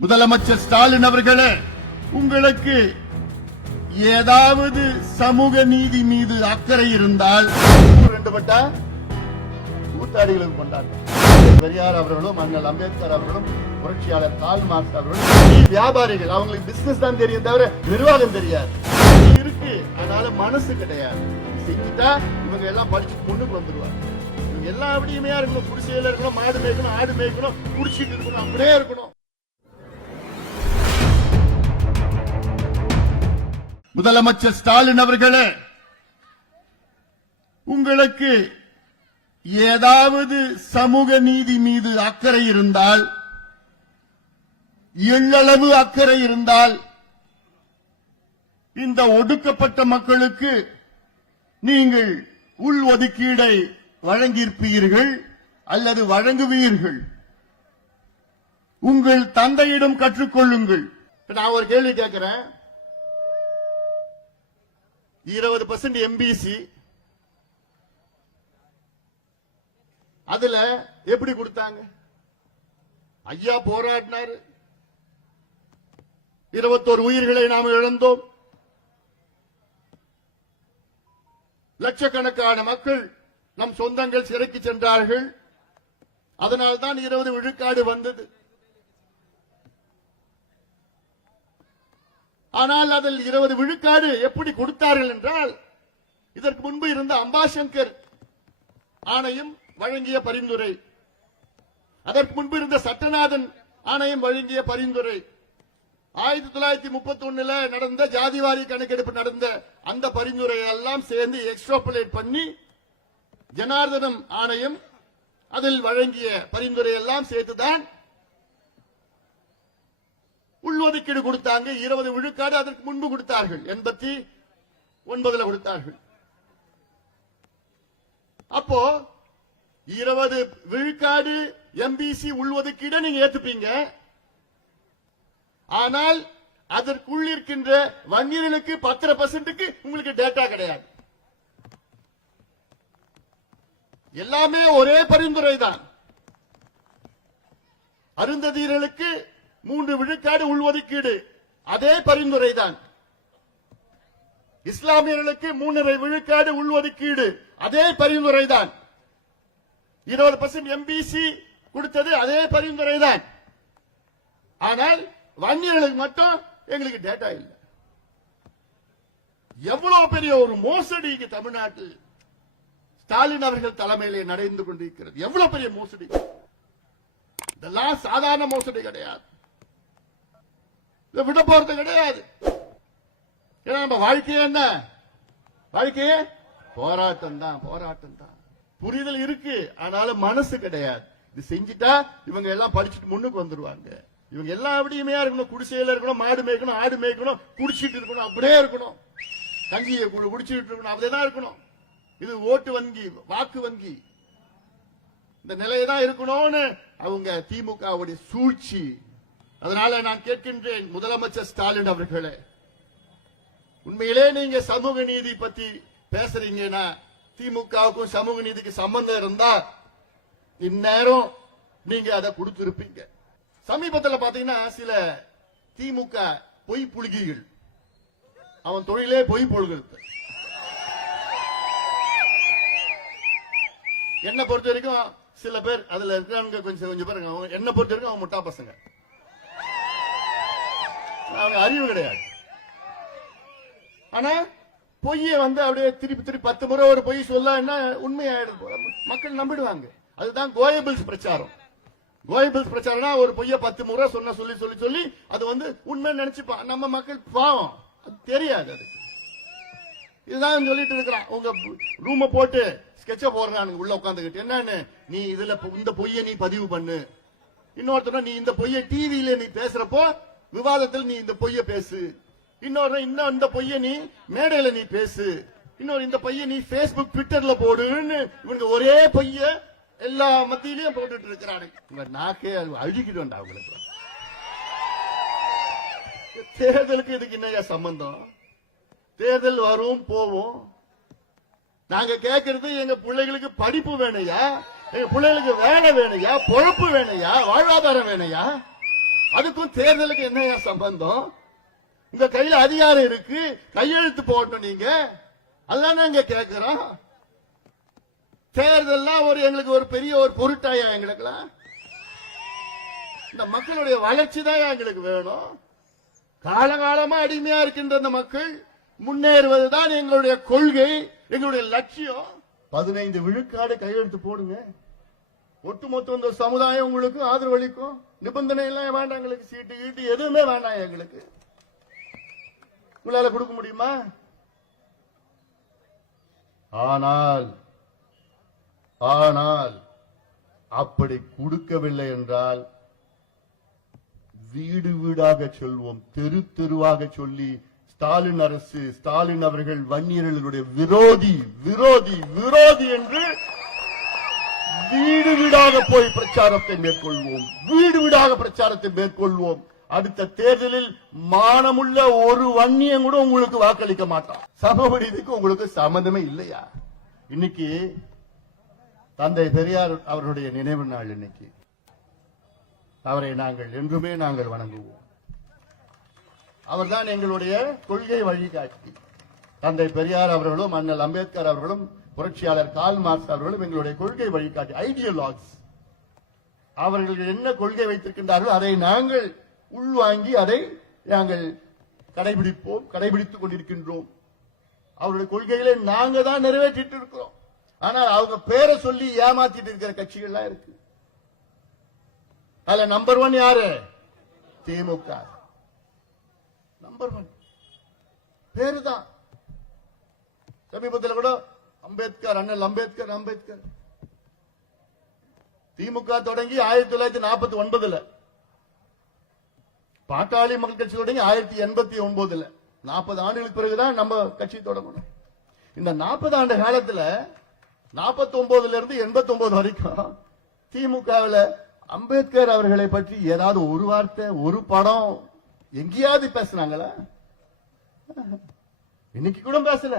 முதலமைச்சர் ஸ்டாலின் அவர்களே உங்களுக்கு ஏதாவது சமூக நீதி மீது அக்கறை இருந்தால் ரெண்டு கூத்தாடிகளுக்கு கொண்டாட்டம் பெரியார் அவர்களும் அண்ணல் அம்பேத்கர் அவர்களும் புரட்சியாளர் கால் மார்க்ஸ் அவர்களும் வியாபாரிகள் அவங்களுக்கு பிசினஸ் தான் தெரியும் தவிர நிர்வாகம் தெரியாது. இருக்கு அதனால மனசு கிடையாது. செஞ்சுட்டா இவங்க எல்லாம் படிச்சு பொண்ணுக்கு வந்துருவாங்க. எல்லா அப்படியுமே இருக்கணும் குடிசையில இருக்கணும் மாடு மேய்க்கணும் ஆடு மேய்க்கணும் குடிச்சிட்டு இருக்கணும் அப்படியே இருக்கணும். முதலமைச்சர் ஸ்டாலின் அவர்களே உங்களுக்கு ஏதாவது சமூக நீதி மீது அக்கறை இருந்தால் எள்ளளவு அக்கறை இருந்தால் இந்த ஒடுக்கப்பட்ட மக்களுக்கு நீங்கள் உள் ஒதுக்கீடை வழங்கியிருப்பீர்கள் அல்லது வழங்குவீர்கள். உங்கள் தந்தையிடம் கற்றுக்கொள்ளுங்கள். நான் ஒரு கேள்வி கேட்கிறேன். இருபது பர்சன்ட் எம்பிசி அதுல எப்படி கொடுத்தாங்க? ஐயா போராடினாரு. இருபத்தோரு உயிர்களை நாம் இழந்தோம். லட்சக்கணக்கான மக்கள் நம் சொந்தங்கள் சிறைக்கு சென்றார்கள். அதனால்தான் இருபது விழுக்காடு வந்தது. ஆனால் அதில் இருபது விழுக்காடு எப்படி கொடுத்தார்கள் என்றால் இதற்கு முன்பு இருந்த அம்பாசங்கர் ஆணையம் வழங்கிய பரிந்துரை அதற்கு முன்பு இருந்த சட்டநாதன் ஆணையம் வழங்கிய பரிந்துரை ஆயிரத்தி தொள்ளாயிரத்தி முப்பத்தி ஒண்ணுல நடந்த ஜாதிவாரி கணக்கெடுப்பு நடந்த அந்த பரிந்துரை எல்லாம் சேர்ந்து எக்ஸ்ட்ராபுலேட் பண்ணி ஜனார்தனம் ஆணையம் அதில் வழங்கிய பரிந்துரை எல்லாம் சேர்த்துதான் உள்ஒதுக்கீடு கொடுத்தாங்க இருபது விழுக்காடு அதற்கு முன்பு கொடுத்தார்கள். எண்பத்தி ஒன்பதுல கொடுத்தார்கள். அப்போ இருபது விழுக்காடு எம்பிசி உள்ஒதுக்கீட நீங்க ஏத்துப்பீங்க. ஆனால் அதற்குள் இருக்கின்ற வங்கிகளுக்கு பத்தரை பர்சன்ட்டுக்கு உங்களுக்கு டேட்டா கிடையாது. எல்லாமே ஒரே பரிந்துரை தான் அருந்ததியர்களுக்கு மூன்று விழுக்காடு உள்ஒதுக்கீடு. அதே பரிந்துரை தான் இஸ்லாமியர்களுக்கு மூன்றரை விழுக்காடு உள்ஒதுக்கீடு. அதே பரிந்துரை தான் இருபது பர்சன்ட் எம்பிசி கொடுத்தது அதே பரிந்துரை தான் ஆனால் வன்னியர்களுக்கு மட்டும் எங்களுக்கு டேட்டா இல்லை. எவ்வளவு பெரிய ஒரு மோசடி தமிழ்நாட்டில் ஸ்டாலின் அவர்கள் தலைமையிலே நடந்து கொண்டிருக்கிறது. எவ்வளவு பெரிய மோசடி? இதெல்லாம் சாதாரண மோசடி கிடையாது. இதை விட போறது கிடையாது. ஏன்னா நம்ம வாழ்க்கையே என்ன? வாழ்க்கையே போராட்டம் தான் போராட்டம் தான். புரிதல் இருக்கு ஆனாலும் மனசு கிடையாது. இது செஞ்சுட்டா இவங்க எல்லாம் படிச்சுட்டு முன்னுக்கு வந்துருவாங்க. இவங்க எல்லாம் அப்படியுமே இருக்கணும் குடிசையில இருக்கணும் மாடு மேய்க்கணும் ஆடு மேய்க்கணும் குடிச்சிட்டு இருக்கணும் அப்படியே இருக்கணும். கஞ்சியை குடிச்சிட்டு இருக்கணும் அப்படியேதான் இருக்கணும். இது ஓட்டு வங்கி வாக்கு வங்கி. இந்த நிலையை தான் இருக்கணும்னு அவங்க திமுகவுடைய சூழ்ச்சி. அதனால நான் கேட்கின்றேன் முதலமைச்சர் ஸ்டாலின் அவர்களே உண்மையிலே நீங்க சமூக நீதி பத்தி பேசுறீங்கன்னா திமுகவுக்கும் சமூக நீதிக்கு சம்பந்தம் இருந்தா இந்நேரம் நீங்க அதை கொடுத்திருப்பீங்க. சமீபத்துல பாத்தீங்கன்னா சில திமுக பொய் புழுகிகள். அவன் தொழிலே பொய் பொழுகிறது. என்ன பொறுத்த வரைக்கும் சில பேர் அதுல இருக்கிறாங்க கொஞ்சம் கொஞ்சம் பேர் என்ன பொறுத்த வரைக்கும் அவன் முட்டா பசங்க. அவனுக்கு அறிவு கிடையாது. ஆனா பொய்யை வந்து அப்படியே திருப்பி திருப்பி பத்து முறை ஒரு பொய் சொல்ல உண்மையாயிடுது மக்கள் நம்பிடுவாங்க. அதுதான் கோயபிள்ஸ் பிரச்சாரம். கோயபிள்ஸ் பிரச்சாரம்னா ஒரு பொய்ய பத்து முறை சொன்ன சொல்லி சொல்லி சொல்லி அது வந்து உண்மை நினைச்சுப்பான் நம்ம மக்கள் பாவம். அது தெரியாது அது. இதுதான் சொல்லிட்டு இருக்கிறான். உங்க ரூம போட்டு ஸ்கெட்ச போடுறானுங்க உள்ள உட்காந்துக்கிட்டு என்னன்னு? நீ இதுல இந்த பொய்யை நீ பதிவு பண்ணு. இன்னொருத்தர் நீ இந்த பொய்யை டிவியில நீ பேசுறப்போ விவாதத்தில் நீ இந்த பொய்ய பேசு. இன்னொரு இன்னும் இந்த பொய்ய நீ மேடையில நீ பேசு. இன்னொரு இந்த பையன் நீ பேஸ்புக் ட்விட்டர்ல போடுன்னு இவனுக்கு ஒரே பைய எல்லா மத்தியிலையும் போட்டுட்டு இருக்கிறானு. உங்க நாக்கே அழுகிடும்டா அவங்களுக்கு தேர்தலுக்கு இதுக்கு என்னையா சம்பந்தம்? தேர்தல் வரும் போவோம் நாங்க கேட்கறது எங்க பிள்ளைகளுக்கு படிப்பு வேணையா எங்க பிள்ளைகளுக்கு வேலை வேணையா பொழப்பு வேணையா வாழ்வாதாரம் வேணையா அதுக்கும் தேர்தலுக்கு என்னையா சம்பந்தம்? உங்க கையில அதிகாரம் இருக்கு கையெழுத்து போடணும் நீங்க. அதான் நாங்க கேட்கிறோம் தேர்தல்லாம் ஒரு எங்களுக்கு ஒரு பெரிய ஒரு பொருட்டாயா எங்களுக்குலாம் இந்த மக்களுடைய வளர்ச்சி தான் எங்களுக்கு வேணும். காலகாலமா அடிமையா இருக்கின்ற இந்த மக்கள் முன்னேறுவது தான் எங்களுடைய கொள்கை எங்களுடைய லட்சியம். பதினைந்து விழுக்காடு கையெழுத்து போடுங்க. ஒட்டுமொத்த இந்த சமுதாயம் உங்களுக்கு ஆதரவு அளிக்கும் நிபந்தனை எல்லாம் வேண்டாம் எங்களுக்கு? சீட்டு கீட்டு எதுவுமே வேண்டாம் எங்களுக்கு. உங்களால கொடுக்க முடியுமா? ஆனால் ஆனால் அப்படி கொடுக்கவில்லை என்றால் வீடு வீடாக சொல்வோம். தெரு தெருவாக சொல்லி ஸ்டாலின் அரசு ஸ்டாலின் அவர்கள் வன்னியர்களுடைய விரோதி விரோதி விரோதி என்று வீடு வீடாக போய் பிரச்சாரத்தை மேற்கொள்வோம். வீடு வீடாக பிரச்சாரத்தை மேற்கொள்வோம். அடுத்த தேர்தலில் மானமுள்ள ஒரு வன்னியம் கூட உங்களுக்கு வாக்களிக்க மாட்டான். சபபடி இதுக்கு உங்களுக்கு சம்மந்தமே இல்லையா? இன்னைக்கு தந்தை பெரியார் அவருடைய நினைவு நாள் இன்னைக்கு. அவரை நாங்கள் என்றுமே நாங்கள் வணங்குவோம். அவர்தான் எங்களுடைய கொள்கை வழிகாட்டி. தந்தை பெரியார் அவர்களும் அண்ணல் அம்பேத்கர் அவர்களும் புரட்சியாளர் கால் மார்க்ஸ் அவர்களும் எங்களுடைய கொள்கை வழிகாட்டி ஐடியலாக்ஸ் அவர்கள் என்ன கொள்கை வைத்திருக்கின்றார்களோ அதை நாங்கள் உள்வாங்கி அதை நாங்கள் கடைபிடிப்போம் கடைபிடித்துக் கொண்டிருக்கின்றோம். அவருடைய கொள்கைகளை நாங்க தான் நிறைவேற்றிட்டு இருக்கிறோம். ஆனால் அவங்க பேரை சொல்லி ஏமாத்திட்டு இருக்கிற கட்சிகள்லாம் இருக்கு. அதுல நம்பர் ஒன் யாரு? திமுக. நம்பர் ஒன் பேரு தான் சமீபத்தில் கூட அம்பேத்கர் அண்ணல் அம்பேத்கர் அம்பேத்கர். திமுக தொடங்கி ஆயிரத்தி தொள்ளாயிரத்தி நாற்பத்தி ஒன்பதுல பாட்டாளி மக்கள் கட்சி தொடங்கி ஆயிரத்தி எண்பத்தி ஒன்பதுல. நாற்பது ஆண்டுகளுக்கு பிறகுதான் நம்ம கட்சி தொடங்கணும். இந்த நாற்பது ஆண்டு காலத்துல நாற்பத்தி ஒன்பதுல இருந்து எண்பத்தி ஒன்பது வரைக்கும் திமுகவுல அம்பேத்கர் அவர்களை பற்றி ஏதாவது ஒரு வார்த்தை ஒரு படம் எங்கேயாவது பேசுனாங்களா? இன்னைக்கு கூட பேசல.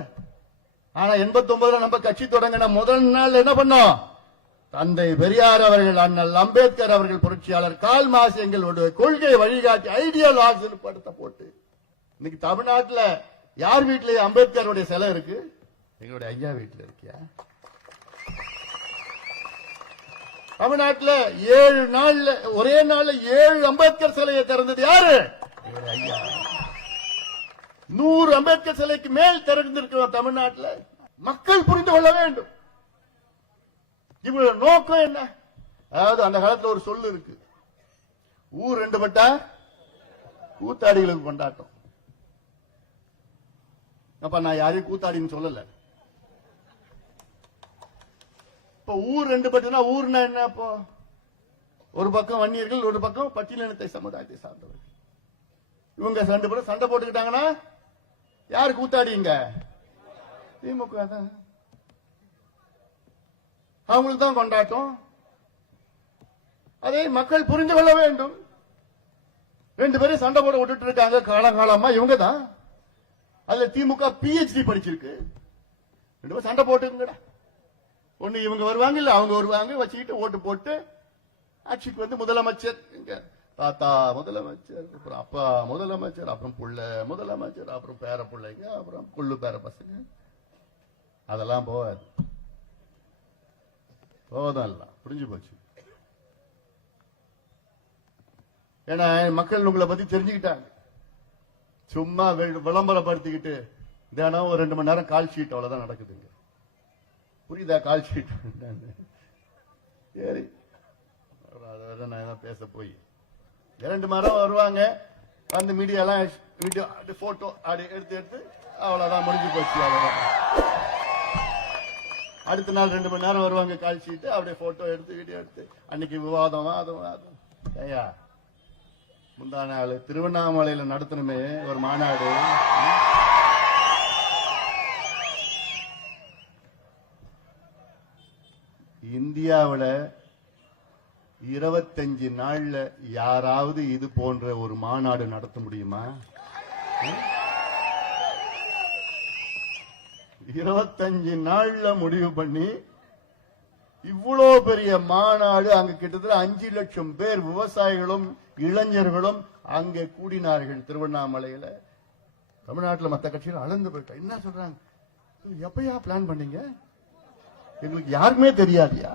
ஆனா எண்பத்தி ஒன்பதுல நம்ம கட்சி தொடங்கின முதல் நாள் என்ன பண்ணோம்? தந்தை பெரியார் அவர்கள் அண்ணல் அம்பேத்கர் அவர்கள் புரட்சியாளர் கால் மாசு எங்களுடைய கொள்கை வழிகாட்டி ஐடியல் ஆக்சன் படத்தை போட்டு. இன்னைக்கு தமிழ்நாட்டில் யார் வீட்டிலேயே அம்பேத்கருடைய சிலை இருக்கு? எங்களுடைய ஐயா வீட்டில் இருக்கியா? தமிழ்நாட்டில் ஏழு நாள்ல ஒரே நாள்ல ஏழு அம்பேத்கர் சிலையை திறந்தது யாரு? ஐயா. நூறு அம்பேத்கர் சிலைக்கு மேல் திறந்திருக்கிறோம் தமிழ்நாட்டில் மக்கள் புரிந்து கொள்ள வேண்டும். இவங்களோட நோக்கம் என்ன? அதாவது அந்த காலத்தில் ஒரு சொல்லு இருக்கு. ஊர் ரெண்டு பட்டா கூத்தாடிகளுக்கு கொண்டாட்டம். அப்ப நான் யாரையும் கூத்தாடின்னு சொல்லல. இப்ப ஊர் ரெண்டு பட்டுனா ஊர்னா என்ன இப்போ ஒரு பக்கம் வன்னியர்கள் ஒரு பக்கம் பட்டியலினத்தை சமுதாயத்தை சார்ந்தவர்கள். இவங்க சண்டை போட சண்டை போட்டுக்கிட்டாங்கன்னா யாரு கூத்தாடிங்க திமுக தான். அவங்களுக்கு தான் கொண்டாட்டம். அதை மக்கள் புரிந்து கொள்ள வேண்டும். ரெண்டு பேரும் சண்டை போட விட்டுட்டு இருக்காங்க. காலகாலமா இவங்க தான். அதுல திமுக பிஹெச்டி படிச்சிருக்கு. ரெண்டு பேரும் சண்டை போட்டுங்கடா ஒண்ணு இவங்க வருவாங்க இல்ல அவங்க வருவாங்க. வச்சுக்கிட்டு ஓட்டு போட்டு ஆட்சிக்கு வந்து முதலமைச்சர் இங்க தாத்தா முதலமைச்சர் அப்புறம் அப்பா முதலமைச்சர் அப்புறம் புள்ள முதலமைச்சர் அப்புறம் பேர பிள்ளைங்க அப்புறம் கொள்ளு பேர பசங்க. அதெல்லாம் போகாது. போதும் புரிஞ்சு போச்சு. ஏன்னா மக்கள் உங்களை பத்தி தெரிஞ்சுக்கிட்டாங்க. சும்மா விளம்பரப்படுத்திக்கிட்டு தினம் ஒரு ரெண்டு மணி நேரம் கால் ஷீட் அவ்வளவுதான் நடக்குதுங்க. புரியுதா கால் ஷீட் சரி. அதை நான் பேச போய் இரண்டு மரம் வருவாங்க. வந்து மீடியா எல்லாம் வீடியோ போட்டோ அப்படி எடுத்து எடுத்து அவ்வளவுதான் முடிஞ்சு போச்சு அவ்வளவுதான். அடுத்த நாள் ரெண்டு மணி நேரம் வருவாங்க காய்ச்சிட்டு அப்படியே போட்டோ எடுத்து வீடியோ எடுத்து. அன்னைக்கு விவாதம் அதுவும் அதுவும். ஐயா முந்தா நாள் திருவண்ணாமலையில நடத்தணுமே ஒரு மாநாடு. இந்தியாவில் இருபத்தஞ்சு நாள்ல யாராவது இது போன்ற ஒரு மாநாடு நடத்த முடியுமா? இருபத்தஞ்சு நாள்ல முடிவு பண்ணி இவ்வளோ பெரிய மாநாடு அங்க கிட்டத்தட்ட அஞ்சு லட்சம் பேர் விவசாயிகளும் இளைஞர்களும் அங்கே கூடினார்கள் திருவண்ணாமலையில. தமிழ்நாட்டில் மற்ற கட்சிகள் அளந்து போயிட்டா. என்ன சொல்றாங்க? எப்பயா பிளான் பண்ணீங்க? எங்களுக்கு யாருக்குமே தெரியாதியா?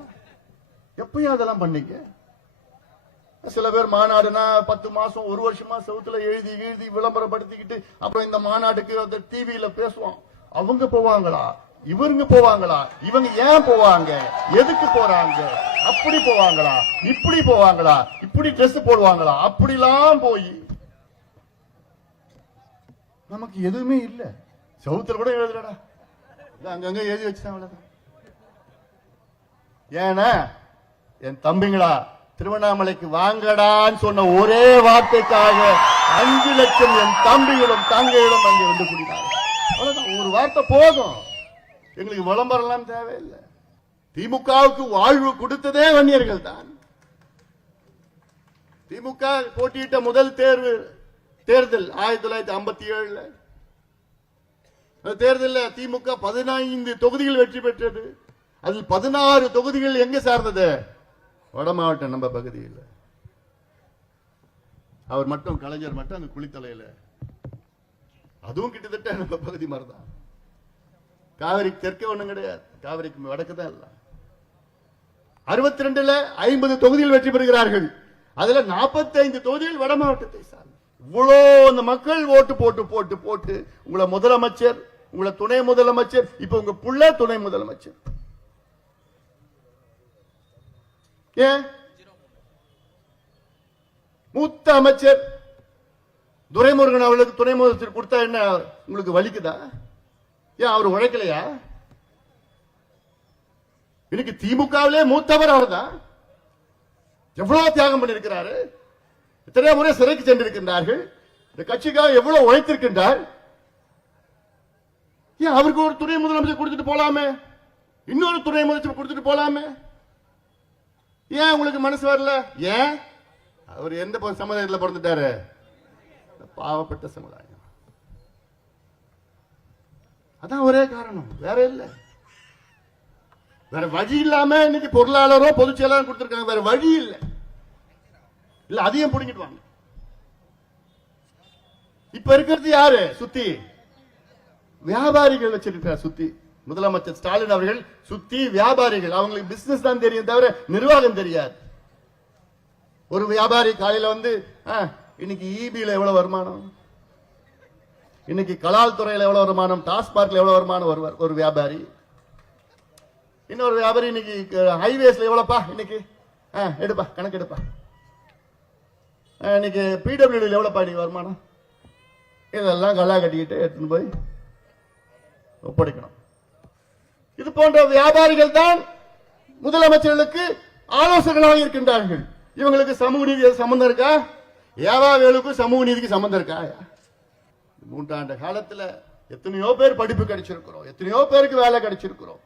எப்பயா அதெல்லாம் பண்ணீங்க? சில பேர் மாநாடுனா பத்து மாசம் ஒரு வருஷமா செவுத்துல எழுதி எழுதி விளம்பரப்படுத்திக்கிட்டு அப்புறம் இந்த மாநாட்டுக்கு அந்த டிவியில பேசுவோம் அவங்க போவாங்களா? இவருங்க போவாங்களா? இவங்க ஏன் போவாங்க? எதுக்கு போறாங்க? அப்படி போவாங்களா? இப்படி போவாங்களா? இப்படி ட்ரெஸ் போடுவாங்களா? அப்படிலாம் போய். நமக்கு எதுவுமே இல்ல. செவுத்துல கூட எழுதுலடா அங்கங்க எழுதி வச்சுதான் ஏன்னா என் தம்பிங்களா திருவண்ணாமலைக்கு வாங்கடான்னு சொன்ன ஒரே வார்த்தைக்காக அஞ்சு லட்சம் என் தம்பிகளும் தங்கைகளும் அங்கே வந்து கூடினார்கள். அவ்வளவுதான். ஒரு வார்த்தை போதும். எங்களுக்கு விளம்பரம்லாம் தேவையில்லை. திமுகவுக்கு வாழ்வு கொடுத்ததே வன்னியர்கள் தான். திமுக போட்டியிட்ட முதல் தேர்வு தேர்தல் ஆயிரத்தி தொள்ளாயிரத்தி ஐம்பத்தி ஏழுல. தேர்தலில் திமுக பதினைந்து தொகுதிகள் வெற்றி பெற்றது. அதில் பதினாறு தொகுதிகள் எங்க சார்ந்தது? வட மாவட்டம் நம்ம பகுதியில். அவர் மட்டும் கலைஞர் மட்டும் அந்த குளித்தலையில. அதுவும் கிட்டத்தட்ட நம்ம பகுதி மாதிரி தான் காவிரிக்கு தெற்கே ஒண்ணும் கிடையாது. காவிரிக்கு வடக்கு தான் இல்லை அறுபத்தி ரெண்டுல ஐம்பது தொகுதியில் வெற்றி பெறுகிறார்கள். அதுல 45 தொகுதியில் வட மாவட்டத்தை சார்ந்த. இவ்வளோ அந்த மக்கள் ஓட்டு போட்டு போட்டு போட்டு உங்களை முதலமைச்சர் உங்களை துணை முதலமைச்சர் இப்ப உங்க புள்ள துணை முதலமைச்சர். ஏன் மூத்த அமைச்சர். துரைமுருகன் அவர்களுக்கு துணை முதலமைச்சர் கொடுத்தா என்ன உங்களுக்கு வலிக்குதா? ஏன் அவர் உழைக்கலையா? இன்னைக்கு திமுகவிலே மூத்தவர் அவர்தான். எவ்வளவு தியாகம் பண்ணியிருக்கிறாரு. எத்தனை முறை சிறைக்கு சென்றிருக்கின்றார்கள். இந்த கட்சிக்காக எவ்வளவு உழைத்திருக்கின்றார். ஏன் அவருக்கு ஒரு துணை முதலமைச்சர் கொடுத்துட்டு போலாமே? இன்னொரு துணை முதலமைச்சர் கொடுத்துட்டு போலாமே? ஏன் உங்களுக்கு மனசு வரல? ஏன்? அவர் எந்த சமுதாயத்தில் சமுதாயத்துல பிறந்துட்டாரு? பாவப்பட்ட சமுதாயம். அதான் ஒரே காரணம். வேற இல்ல. வேற வழி இல்லாம இன்னைக்கு பொருளாளரோ பொதுச் செயலாளர் கொடுத்துருக்காங்க. வேற வழி இல்ல. இல்ல அதையும் பிடிங்கிட்டு வாங்க. இப்ப இருக்கிறது யாரு? சுத்தி. வியாபாரிகள் வச்சிருக்கிறார் சுத்தி. முதலமைச்சர் ஸ்டாலின் அவர்கள் சுத்தி வியாபாரிகள். அவங்களுக்கு பிசினஸ் தான் தெரியும் தவிர நிர்வாகம் தெரியாது. ஒரு வியாபாரி காலையில வந்து ஆ, இன்னைக்கு இபியில எவ்வளவு வருமானம்? இன்னைக்கு கலால் துறையில எவ்வளவு வருமானம்? டாஸ்மார்க்ல எவ்வளவு வருமானம் வருவார்? ஒரு வியாபாரி. இன்னொரு வியாபாரி இன்னைக்கு ஹைவேஸ்ல எவ்வளவுப்பா இன்னைக்கு? ஆ, எடுப்பா கணக்கு எடுப்பா. இன்னைக்கு பிடபிள்யூடியில் எவ்வளவுப்பா இன்னைக்கு வருமானம்? இதெல்லாம் கல்லா கட்டிக்கிட்டு எடுத்துன்னு போய் ஒப்படைக்கணும். இது போன்ற வியாபாரிகள் தான் முதலமைச்சர்களுக்கு ஆலோசகர்களாக இருக்கின்றார்கள். இவங்களுக்கு சமூக நீதி சம்பந்தம் இருக்கா? ஏவாவேலுக்கும் சமூக நீதிக்கு சம்பந்தம் இருக்கா? மூன்றாண்டு காலத்தில் எத்தனையோ பேர் படிப்பு கிடைச்சிருக்கிறோம். எத்தனையோ பேருக்கு வேலை கிடைச்சிருக்கிறோம்.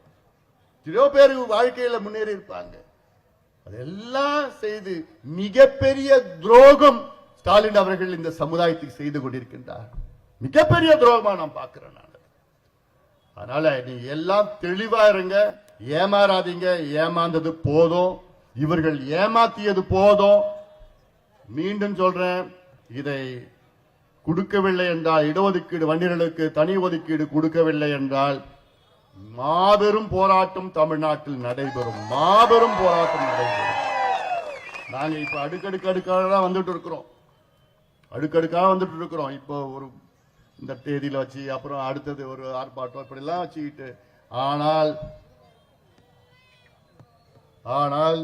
எத்தனையோ பேர் வாழ்க்கையில் முன்னேறி இருப்பாங்க. அதெல்லாம் செய்து மிகப்பெரிய துரோகம் ஸ்டாலின் அவர்கள் இந்த சமுதாயத்துக்கு செய்து கொண்டிருக்கின்றார். மிகப்பெரிய துரோகமா நான் பார்க்கிறேன் நான். அதனால நீங்க எல்லாம் தெளிவா இருங்க. ஏமாறாதீங்க. ஏமாந்தது போதும். இவர்கள் ஏமாத்தியது போதும். மீண்டும் சொல்றேன். இதை கொடுக்கவில்லை என்றால் இடஒதுக்கீடு வன்னியர்களுக்கு தனி ஒதுக்கீடு கொடுக்கவில்லை என்றால் மாபெரும் போராட்டம் தமிழ்நாட்டில் நடைபெறும். மாபெரும் போராட்டம் நடைபெறும். நாங்க இப்ப அடுக்கடுக்கு அடுக்காக தான் வந்துட்டு இருக்கிறோம். அடுக்கடுக்காக வந்துட்டு இருக்கிறோம். இப்போ ஒரு இந்த தேதியில் வச்சு அப்புறம் அடுத்தது ஒரு ஆர்ப்பாட்டம் இப்படிலாம் வச்சுக்கிட்டு. ஆனால் ஆனால்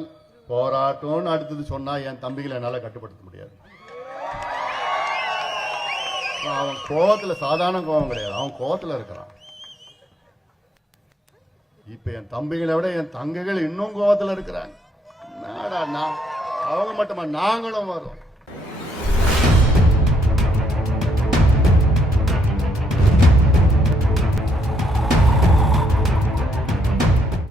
போராட்டம்னு அடுத்தது சொன்னா என் தம்பிகளை என்னால் கட்டுப்படுத்த முடியாது. அவன் கோபத்தில் சாதாரண கோவம் கிடையாது. அவன் கோபத்தில் இருக்கிறான். இப்போ என் தம்பிகளை விட என் தங்கைகள் இன்னும் கோபத்தில் இருக்கிறாங்க. நாடா நான்? அவங்க மட்டுமா? நாங்களும் வரோம்.